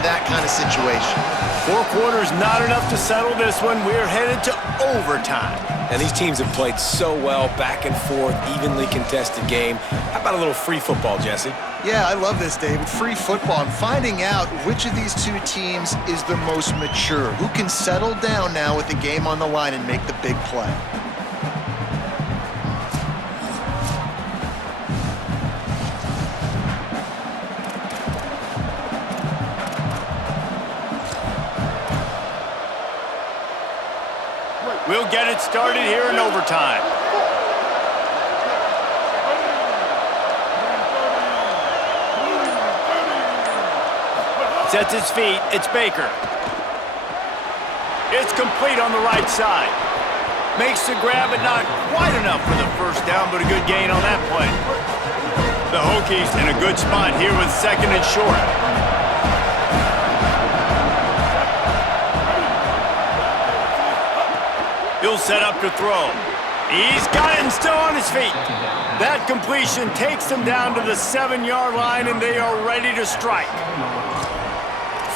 in that kind of situation. 4 quarters not enough to settle this one. We're headed to overtime. And these teams have played so well, back and forth, evenly contested game. How about a little free football, Jesse? Yeah, I love this, David. Free football. I'm finding out which of these two teams is the most mature, who can settle down now with the game on the line and make the big play. We'll get it started here in overtime. Sets his feet. It's Baker. It's complete on the right side. Makes the grab, but not quite enough for the first down, but a good gain on that play. The Hokies in a good spot here with 2nd and short. He'll set up to throw. He's got it and still on his feet. That completion takes them down to the 7-yard line, and they are ready to strike.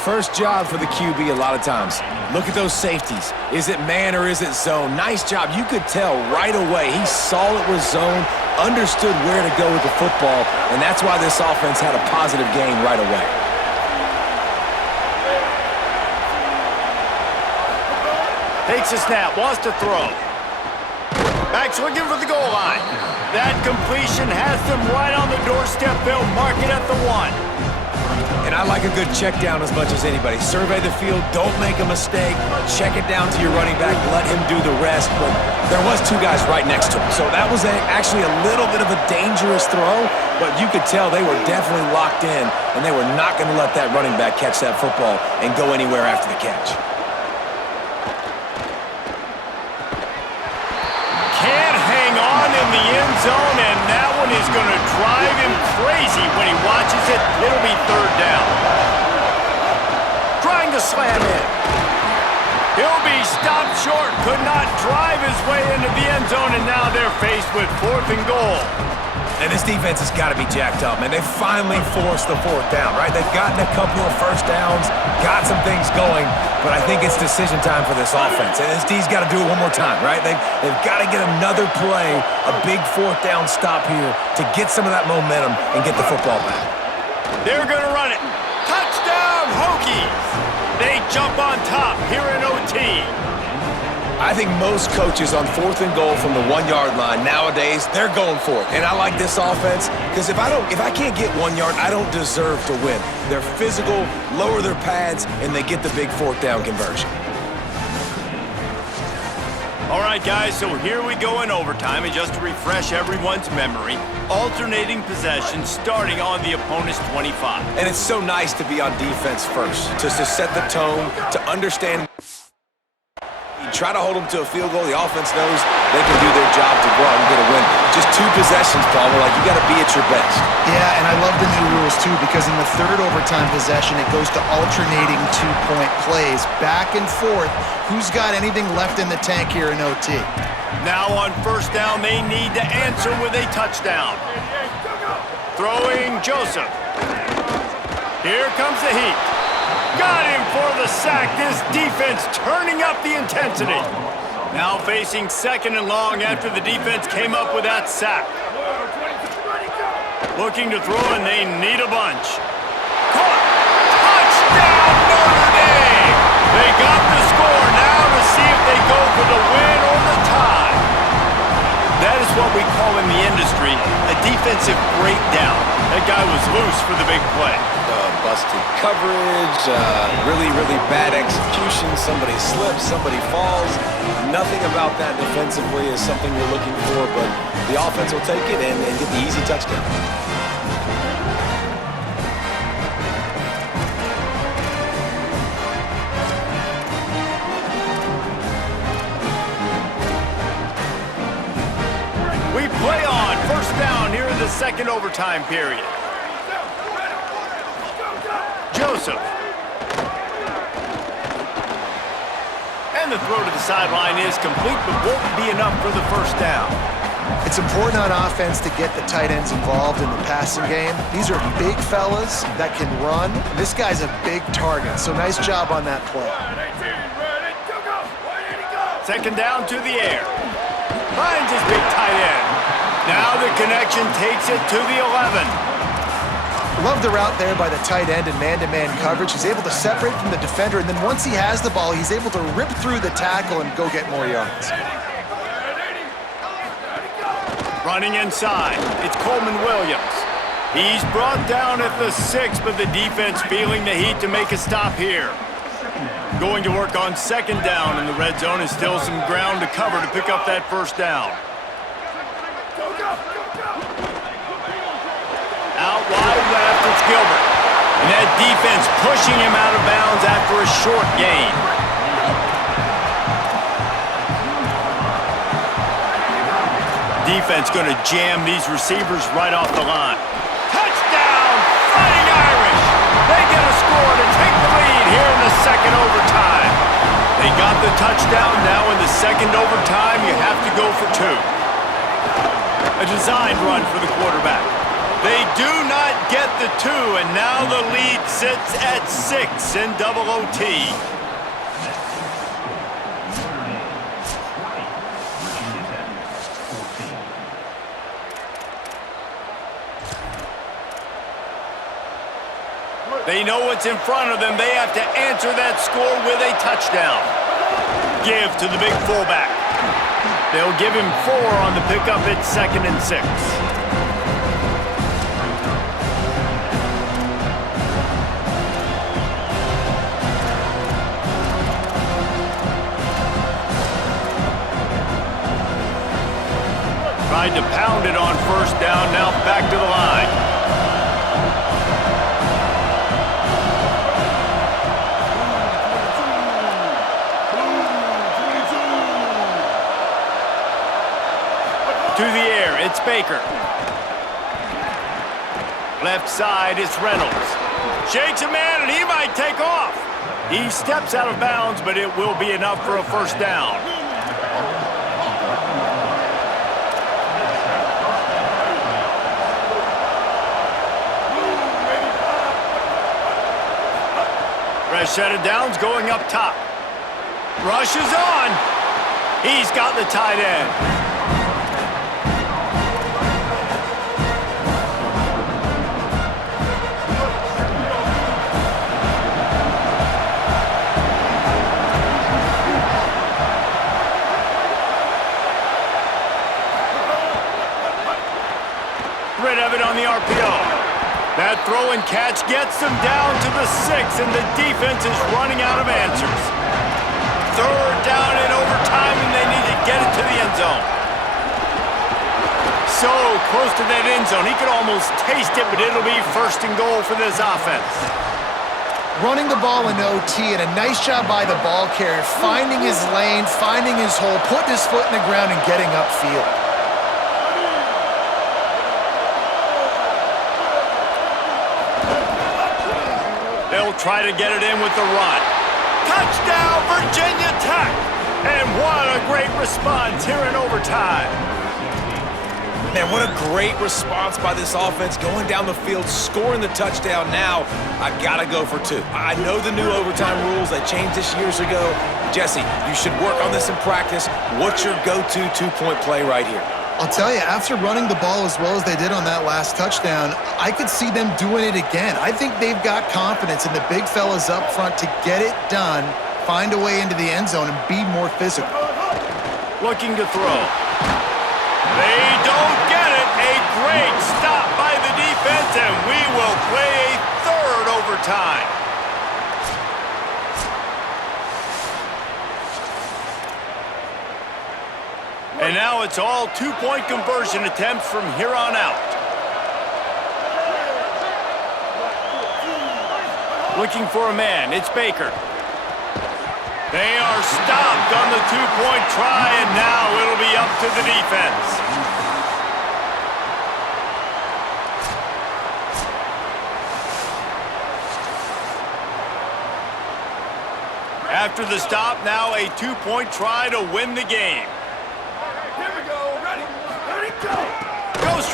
First job for the QB a lot of times. Look at those safeties. Is it man or is it zone? Nice job. You could tell right away. He saw it was zone, understood where to go with the football, and that's why this offense had a positive game right away. Takes a snap, wants to throw. Back's looking for the goal line. That completion has them right on the doorstep. They'll mark it at the 1. And I like a good check down as much as anybody. Survey the field, don't make a mistake. Check it down to your running back, let him do the rest. But there was 2 guys right next to him. So that was actually a little bit of a dangerous throw, but you could tell they were definitely locked in, and they were not going to let that running back catch that football and go anywhere after the catch. In the end zone, and that one is going to drive him crazy when he watches it. It'll be 3rd down. Trying to slam in. He'll be stopped short, could not drive his way into the end zone, and now they're faced with 4th and goal. And this defense has got to be jacked up, man. They finally forced the 4th down, right? They've gotten a couple of first downs, got some things going, but I think it's decision time for this offense. And this D's got to do it one more time, right? They've got to get another play, a big 4th down stop here to get some of that momentum and get the football back. They're going to run it. Touchdown, Hokies! They jump on top here in OT. I think most coaches on 4th and goal from the 1-yard line nowadays, they're going for it. And I like this offense because if I can't get 1 yard, I don't deserve to win. They're physical, lower their pads, and they get the big 4th down conversion. All right, guys, so here we go in overtime, and just to refresh everyone's memory, alternating possession starting on the opponent's 25. And it's so nice to be on defense first, just to set the tone, to understand. Try to hold them to a field goal. The offense knows they can do their job to go out and get a win. Just 2 possessions, Paul. We're like, you got to be at your best. Yeah, and I love the new rules, too, because in the 3rd overtime possession, it goes to alternating 2-point plays, back and forth. Who's got anything left in the tank here in OT? Now on 1st down, they need to answer with a touchdown. Throwing Joseph. Here comes the heat. Got him for the sack. This defense turning up the intensity. Now facing 2nd and long after the defense came up with that sack. Looking to throw, and they need a bunch. Caught. Touchdown, Notre Dame! They got the score. Now to see if they go for the win or the tie. That is what we call in the industry a defensive breakdown. That guy was loose for the big play. Busted coverage, really, really bad execution. Somebody slips, somebody falls. Nothing about that defensively is something you're looking for, but the offense will take it and get the easy touchdown. We play on 1st down here in the 2nd overtime period. Joseph. And the throw to the sideline is complete, but won't be enough for the 1st down. It's important on offense to get the tight ends involved in the passing game. These are big fellas that can run. This guy's a big target, so nice job on that play. Second down to the air. Finds his big tight end. Now the connection takes it to the 11. Love the route there by the tight end in man-to-man coverage. He's able to separate from the defender, and then once he has the ball, he's able to rip through the tackle and go get more yards. Running inside, it's Coleman Williams. He's brought down at the 6, but the defense feeling the heat to make a stop here. Going to work on second down in the red zone, and still some ground to cover to pick up that first down. Out wide left, it's Gilbert. And that defense pushing him out of bounds after a short gain. Defense going to jam these receivers right off the line. Touchdown, Fighting Irish! They get a score to take the lead here in the second overtime. They got the touchdown. Now in the second overtime, you have to go for 2. A designed run for the quarterback. They do not get the 2, and now the lead sits at 6 in double OT. They know what's in front of them. They have to answer that score with a touchdown. Give to the big fullback. They'll give him 4 on the pickup at 2nd and 6. Tried to pound it on first down, now back to the line. To the air, it's Baker. Left side, it's Reynolds. Shakes a man, and he might take off. He steps out of bounds, but it will be enough for a first down. Fresh set of downs going up top. Rush is on. He's got the tight end. Rid of it on the RPO. That throw and catch gets them down to the 6, and the defense is running out of answers. Third down in overtime, and they need to get it to the end zone. So close to that end zone, he could almost taste it, but it'll be 1st and goal for this offense. Running the ball in OT, and a nice job by the ball carrier, finding his lane, finding his hole, putting his foot in the ground, and getting upfield. They'll try to get it in with the run. Touchdown, Virginia Tech! And what a great response here in overtime. Man, what a great response by this offense, going down the field, scoring the touchdown. Now, I gotta go for 2. I know the new overtime rules, they changed this years ago. Jesse, you should work on this in practice. What's your go-to 2-point play right here? I'll tell you, after running the ball as well as they did on that last touchdown, I could see them doing it again. I think they've got confidence in the big fellas up front to get it done, find a way into the end zone, and be more physical. Looking to throw. They don't get it. A great stop by the defense, and we will play a 3rd overtime. And now it's all 2-point conversion attempts from here on out. Looking for a man, it's Baker. They are stopped on the 2-point try, and now it'll be up to the defense. After the stop, now a 2-point try to win the game. Here we go, ready,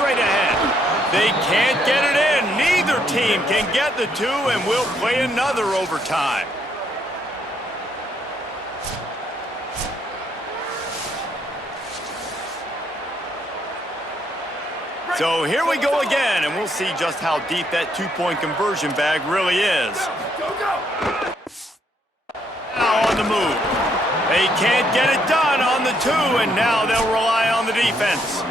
straight ahead. They can't get it in. Neither team can get the two, and we'll play another overtime. So here we go again, and we'll see just how deep that two-point conversion bag really is. Now on the move. They can't get it done on the two, and now they'll rely on the defense.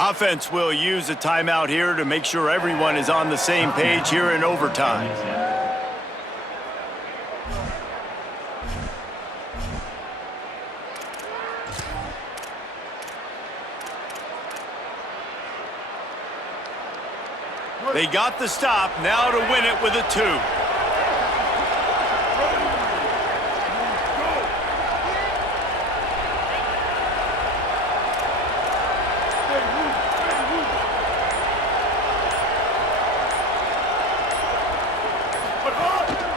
Offense will use a timeout here to make sure everyone is on the same page here in overtime. They got the stop, now to win it with a two.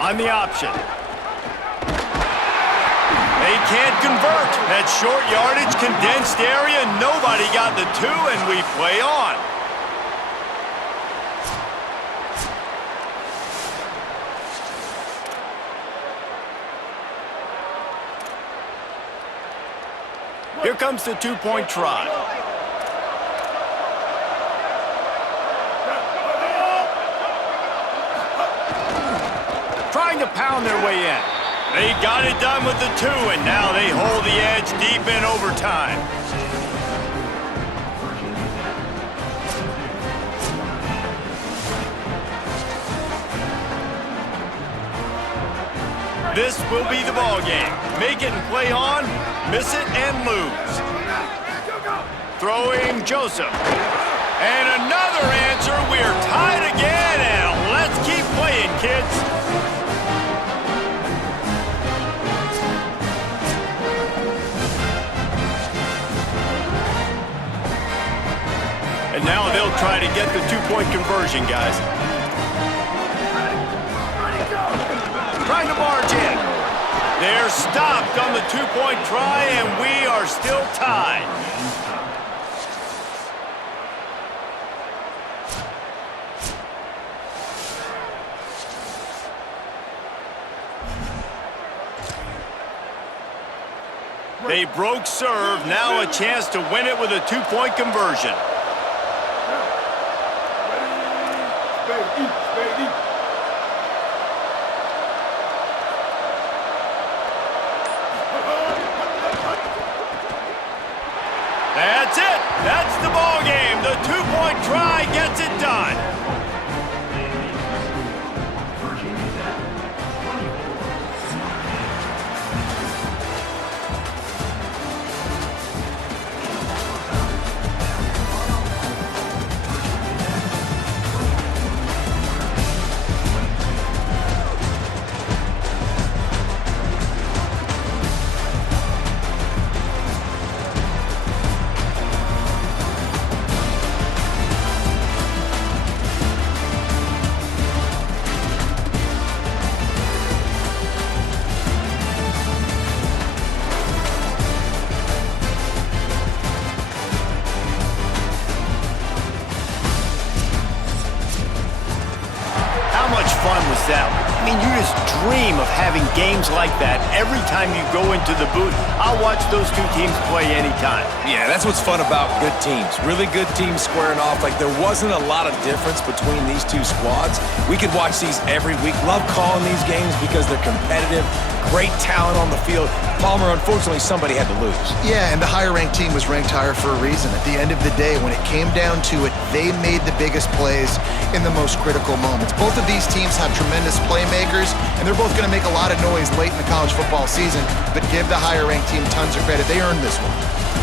On the option. They can't convert. That short yardage, condensed area, nobody got the two, and we play on. Here comes the two-point try. Trying to pound their way in. They got it done with the two, and now they hold the edge deep in overtime. This will be the ball game. Make it and play on, miss it and lose. Throwing Joseph. And another answer. We're tied again, and let's keep playing, kids. And now they'll try to get the two-point conversion, guys. Trying to barge in. They're stopped on the two-point try, and we are still tied. They broke serve, now a chance to win it with a two-point conversion. That's it. That's the ball game. The two-point try gets it done. I mean, you just dream of having games like that every time you go into the booth. I'll watch those two teams play anytime. Yeah, that's what's fun about good teams. Really good teams squaring off. Like, there wasn't a lot of difference between these two squads. We could watch these every week. Love calling these games because they're competitive. Great talent on the field. Palmer, unfortunately, somebody had to lose. Yeah, and the higher-ranked team was ranked higher for a reason. At the end of the day, when it came down to it, they made the biggest plays in the most critical moments. Both of these teams have tremendous playmakers, and they're both going to make a lot of noise late in the college football season, but give the higher-ranked team tons of credit. They earned this one.